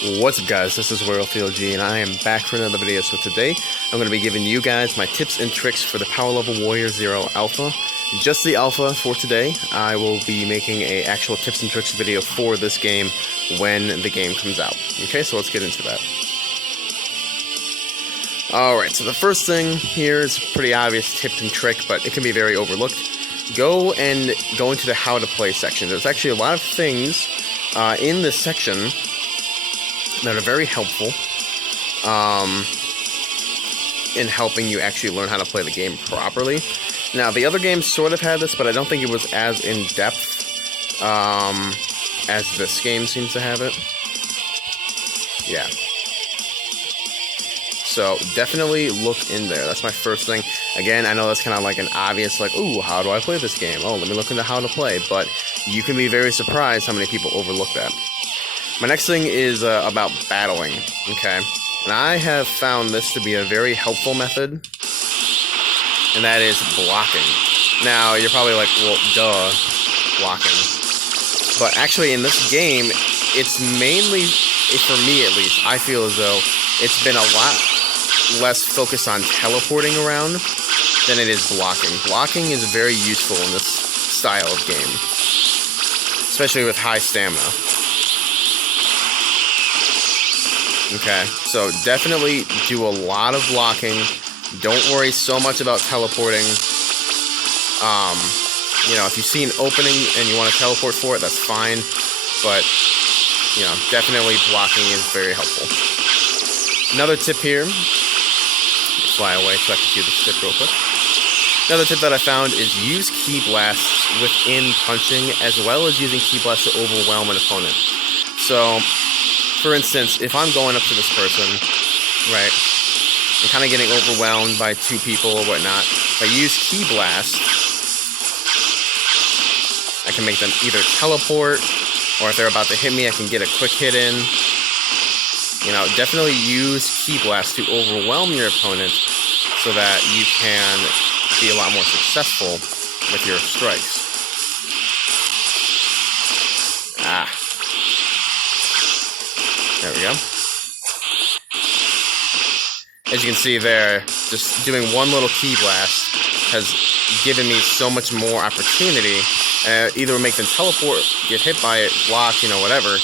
What's up, guys? This is WorldFieldG, and I am back for another video. So today, I'm going to be giving you guys my tips and tricks for the Power Level Warrior Zero Alpha. Just the alpha for today. I will be making a actual tips and tricks video for this game when the game comes out. Okay, so let's get into that. Alright, so the first thing here is a pretty obvious tip and trick, but it can be very overlooked. Go into the how to play section. There's actually a lot of things in this section that are very helpful in helping you actually learn how to play the game properly. Now, the other games sort of had this, but I don't think it was as in-depth as this game seems to have it. Yeah. So, definitely look in there. That's my first thing. Again, I know that's kind of like an obvious, like, ooh, how do I play this game? Oh, let me look into how to play. But you can be very surprised how many people overlook that. My next thing is about battling, okay? And I have found this to be a very helpful method, and that is blocking. Now, you're probably like, well, duh, blocking. But actually, in this game, it's mainly, for me at least, I feel as though it's been a lot less focused on teleporting around than it is blocking. Blocking is very useful in this style of game, especially with high stamina. Okay, so definitely do a lot of blocking. Don't worry so much about teleporting. You know, if you see an opening and you want to teleport for it, that's fine. But, you know, definitely blocking is very helpful. Another tip here. Fly away so I can do this tip real quick. Another tip that I found is use ki blasts within punching, as well as using ki blasts to overwhelm an opponent. So, for instance, if I'm going up to this person, right, I'm kind of getting overwhelmed by two people or whatnot. If I use ki blast, I can make them either teleport, or if they're about to hit me, I can get a quick hit in. You know, definitely use ki blast to overwhelm your opponent so that you can be a lot more successful with your strikes. There we go. As you can see there, just doing one little ki blast has given me so much more opportunity. Either make them teleport, get hit by it, block, you know, whatever.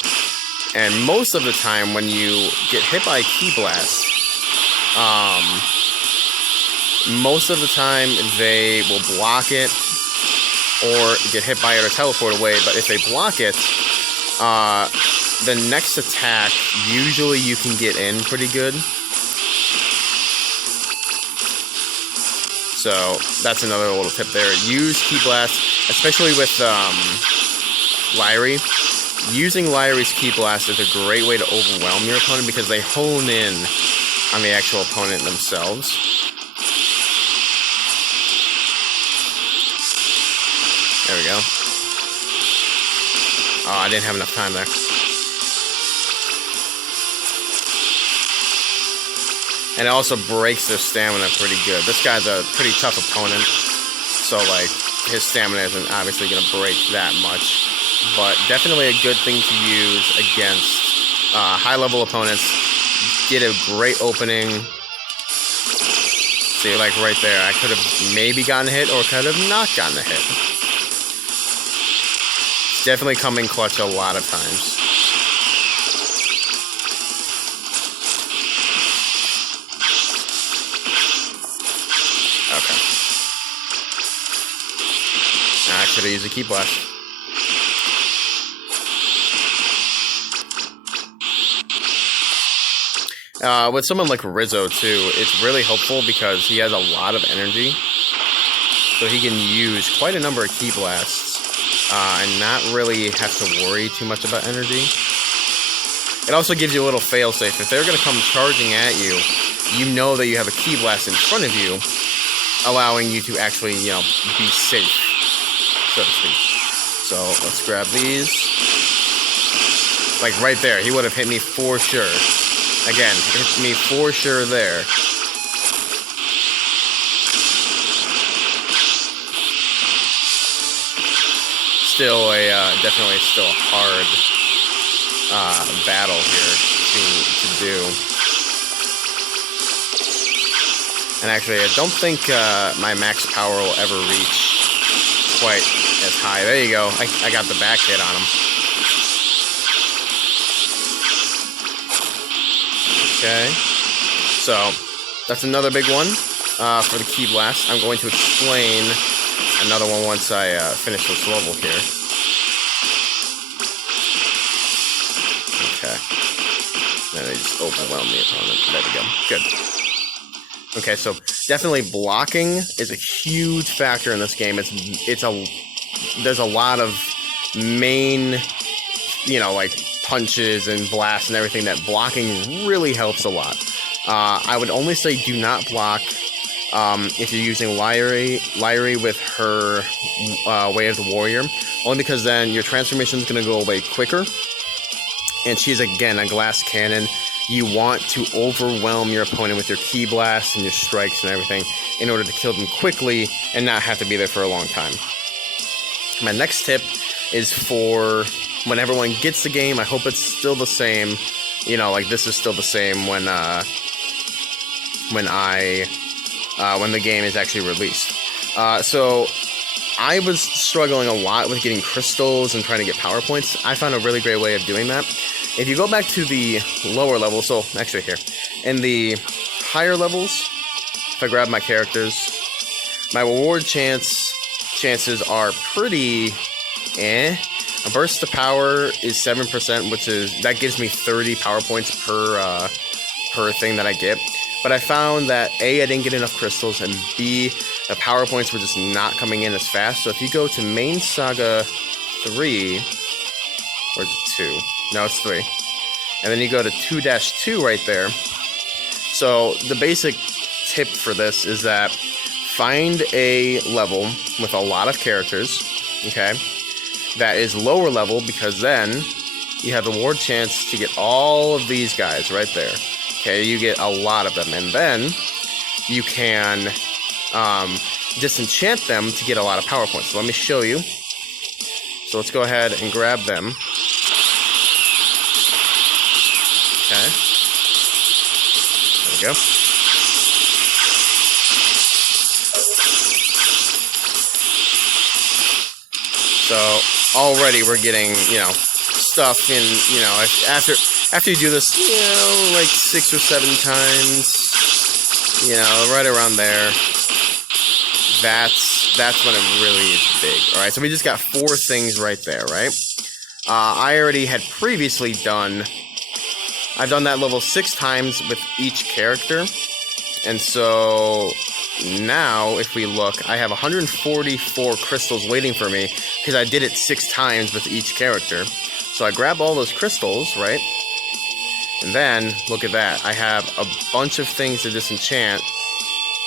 And most of the time when you get hit by a ki blast, most of the time they will block it or get hit by it or teleport away. But if they block it, the next attack, usually you can get in pretty good. So, that's another little tip there. Use ki blast, especially with Lyrie. Using Lyrie's ki blast is a great way to overwhelm your opponent because they hone in on the actual opponent themselves. There we go. Oh, I didn't have enough time there. And it also breaks their stamina pretty good. This guy's a pretty tough opponent, so like his stamina isn't obviously going to break that much. But definitely a good thing to use against high-level opponents. Get a great opening. See, like right there, I could have maybe gotten a hit or could have not gotten a hit. It's definitely come in clutch a lot of times. Okay. I should have used a ki blast. With someone like Rizzo, too, it's really helpful because he has a lot of energy. So he can use quite a number of ki blasts and not really have to worry too much about energy. It also gives you a little failsafe. If they're going to come charging at you, you know that you have a ki blast in front of you, allowing you to actually, you know, be safe, so to speak. So let's grab these. Like right there, he would have hit me for sure. Again, hit me for sure there. Still a definitely still a hard battle here. to do. And actually, I don't think my max power will ever reach quite as high. There you go. I got the back hit on him. Okay. So, that's another big one for the Ki Blast. I'm going to explain another one once I finish this level here. Okay. Then they just overwhelm the opponent. There we go. Good. Okay, so definitely blocking is a huge factor in this game. There's a lot of main, like punches and blasts and everything that blocking really helps a lot. I would only say do not block if you're using Lyrie with her Way of the Warrior, only because then your transformation is going to go away quicker. And she's, again, a glass cannon. You want to overwhelm your opponent with your Ki Blasts and your strikes and everything in order to kill them quickly and not have to be there for a long time. My next tip is for when everyone gets the game. I hope it's still the same. Like this is still the same when the game is actually released. So I was struggling a lot with getting crystals and trying to get power points. I found a really great way of doing that. If you go back to the lower levels, so actually here, in the higher levels, if I grab my characters, my reward chances are pretty A burst of power is 7%, that gives me 30 power points per thing that I get. But I found that A, I didn't get enough crystals, and B, the power points were just not coming in as fast. So if you go to Main Saga 3, or is it 2? No, it's 3. And then you go to 2-2 right there. So the basic tip for this is that find a level with a lot of characters, okay, that is lower level, because then you have the reward chance to get all of these guys right there. Okay, you get a lot of them, and then you can disenchant them to get a lot of power points. So let me show you. So let's go ahead and grab them. Okay. There we go. So already we're getting, stuff in, after you do this, like 6 or 7 times, right around there, that's when it really is big. Alright, so we just got 4 things right there, right? I already had previously I've done that level 6 times with each character, and so now, if we look, I have 144 crystals waiting for me, because I did it 6 times with each character. So I grab all those crystals, right? And then, look at that. I have a bunch of things to disenchant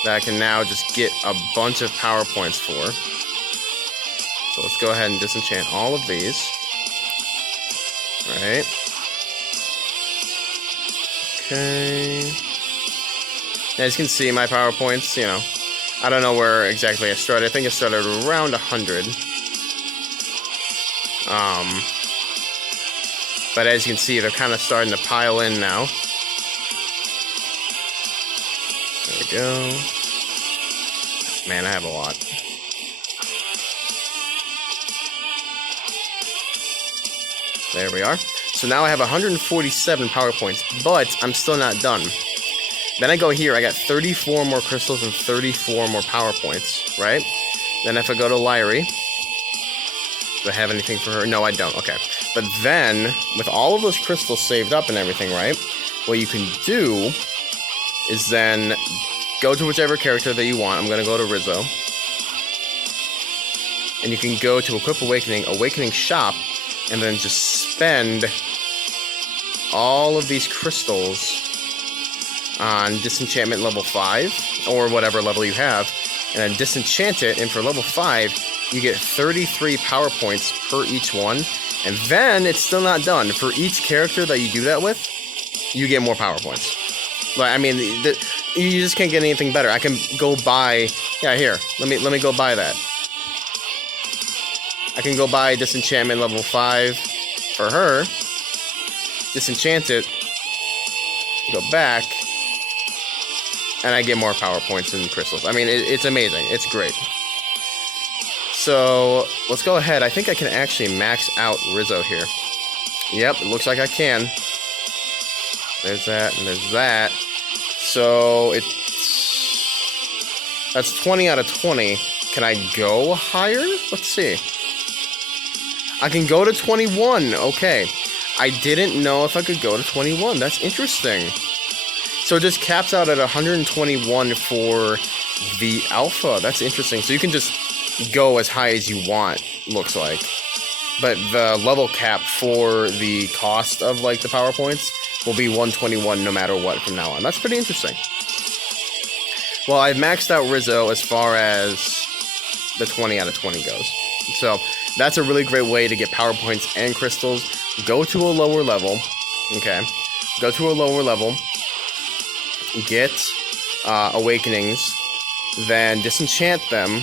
that I can now just get a bunch of power points for. So let's go ahead and disenchant all of these. Right. Okay. As you can see, my power points, I don't know where exactly I started. I think I started around 100. But as you can see, they're kind of starting to pile in now. There we go. Man, I have a lot. There we are. So now I have 147 power points, but I'm still not done. Then I go here, I got 34 more crystals and 34 more power points, right? Then if I go to Lyrie, do I have anything for her? No, I don't. Okay. But then, with all of those crystals saved up and everything, right? What you can do is then go to whichever character that you want. I'm going to go to Rizzo. And you can go to Equip Awakening Shop, and then just spend all of these crystals on disenchantment level 5, or whatever level you have, and then disenchant it, and for level 5, you get 33 power points per each one, and then it's still not done. For each character that you do that with, you get more power points. But I mean, you just can't get anything better. I can go buy, here, let me go buy that. I can go buy disenchantment level 5 for her, disenchant it, go back, and I get more power points and crystals. I mean, it's amazing. It's great. So, let's go ahead. I think I can actually max out Rizzo here. Yep, it looks like I can. There's that, and there's that. So, that's 20 out of 20. Can I go higher? Let's see. I can go to 21. Okay. I didn't know if I could go to 21. That's interesting. So it just caps out at 121 for the alpha. That's interesting. So you can just go as high as you want, looks like. But the level cap for the cost of like the power points will be 121 no matter what from now on. That's pretty interesting. Well, I've maxed out Rizzo as far as the 20 out of 20 goes. So that's a really great way to get power points and crystals. Go to a lower level. Okay. Go to a lower level. Get awakenings. Then disenchant them.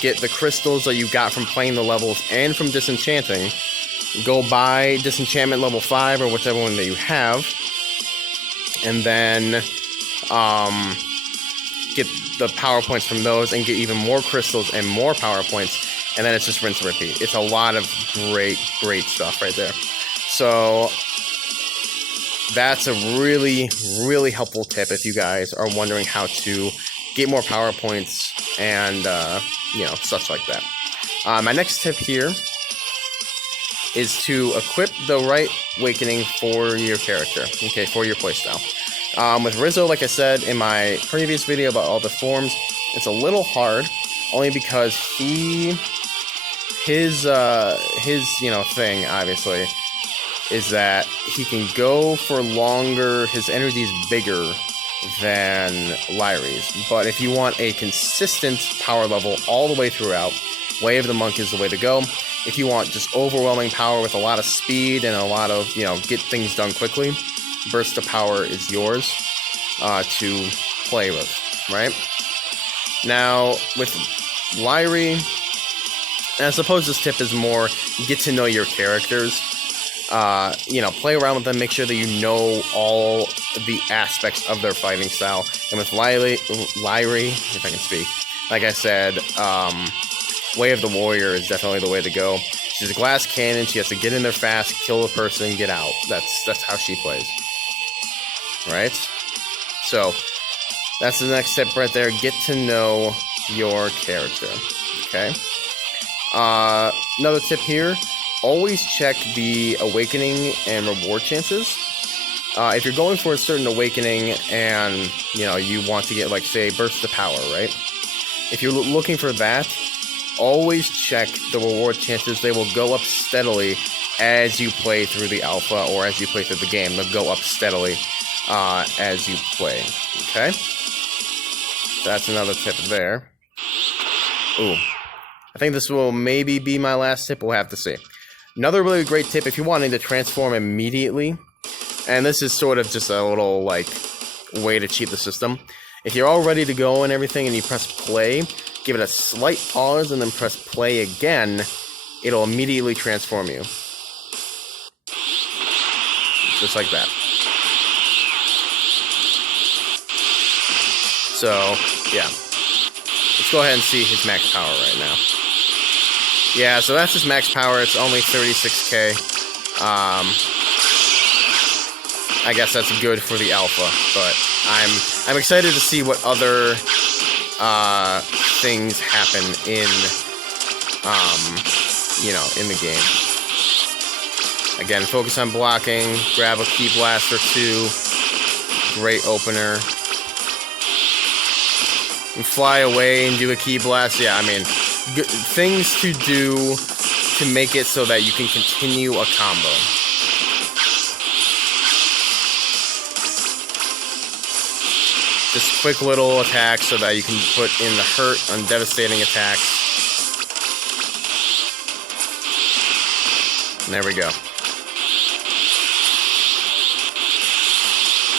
Get the crystals that you got from playing the levels and from disenchanting. Go buy disenchantment level 5 or whichever one that you have. And then get the power points from those and get even more crystals and more power points. And then it's just rinse and repeat. It's a lot of great stuff right there. So that's a really, really helpful tip if you guys are wondering how to get more power points and, such like that. My next tip here is to equip the right awakening for your character, okay, for your playstyle. With Rizzo, like I said in my previous video about all the forms, it's a little hard, only because his thing, obviously, is that he can go for longer, his energy is bigger than Lyrie's. But if you want a consistent power level all the way throughout, Way of the Monk is the way to go. If you want just overwhelming power with a lot of speed and a lot of, get things done quickly, Burst of Power is yours to play with, right? Now, with Lyrie, and I suppose this tip is more get to know your characters. Play around with them, make sure that you know all the aspects of their fighting style. And with Lyrie, if I can speak, like I said, Way of the Warrior is definitely the way to go. She's a glass cannon. She has to get in there fast, kill a person, get out. That's how she plays. Right? So, that's the next step right there. Get to know your character. Okay? Another tip here. Always check the awakening and reward chances. If you're going for a certain awakening and, you want to get, like, say, Burst of Power, right? If you're looking for that, always check the reward chances. They will go up steadily as you play through the alpha or as you play through the game. They'll go up steadily as you play. Okay? That's another tip there. Ooh. I think this will maybe be my last tip. We'll have to see. Another really great tip if you're wanting to transform immediately, and this is sort of just a little, way to cheat the system. If you're all ready to go and everything and you press play, give it a slight pause and then press play again, it'll immediately transform you. Just like that. So, yeah. Let's go ahead and see his max power right now. Yeah, so that's his max power. It's only 36k. I guess that's good for the alpha, but I'm excited to see what other things happen in in the game. Again, focus on blocking, grab a Ki Blast or two. Great opener. And fly away and do a Ki Blast. Yeah, things to do to make it so that you can continue a combo. Just quick little attacks so that you can put in the hurt on devastating attacks. And there we go.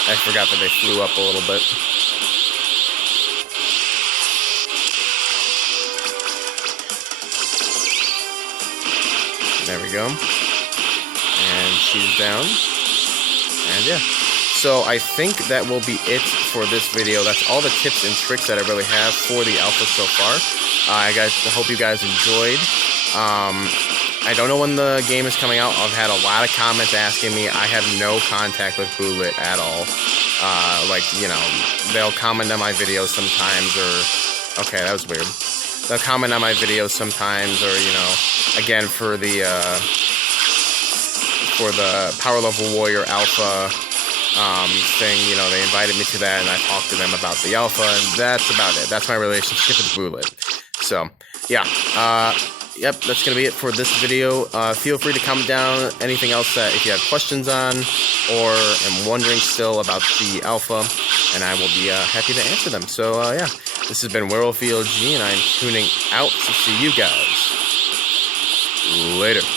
I forgot that they flew up a little bit. There we go. And she's down. And yeah. So I think that will be it for this video. That's all the tips and tricks that I really have for the alpha so far. I hope you guys enjoyed. I don't know when the game is coming out. I've had a lot of comments asking me. I have no contact with Boolit at all. Like, you know, they'll comment on my videos sometimes, or... Okay, that was weird. They'll comment on my videos sometimes, or, you know, again, for the Power Level Warrior Alpha thing, you know, they invited me to that, and I talked to them about the alpha, and that's about it. That's my relationship with Boolit. So, yeah, yep, that's going to be it for this video. Feel free to comment down anything else that if you have questions on, or am wondering still about the alpha, and I will be happy to answer them. So, yeah, this has been WerewolfVLG, and I'm tuning out to see you guys later.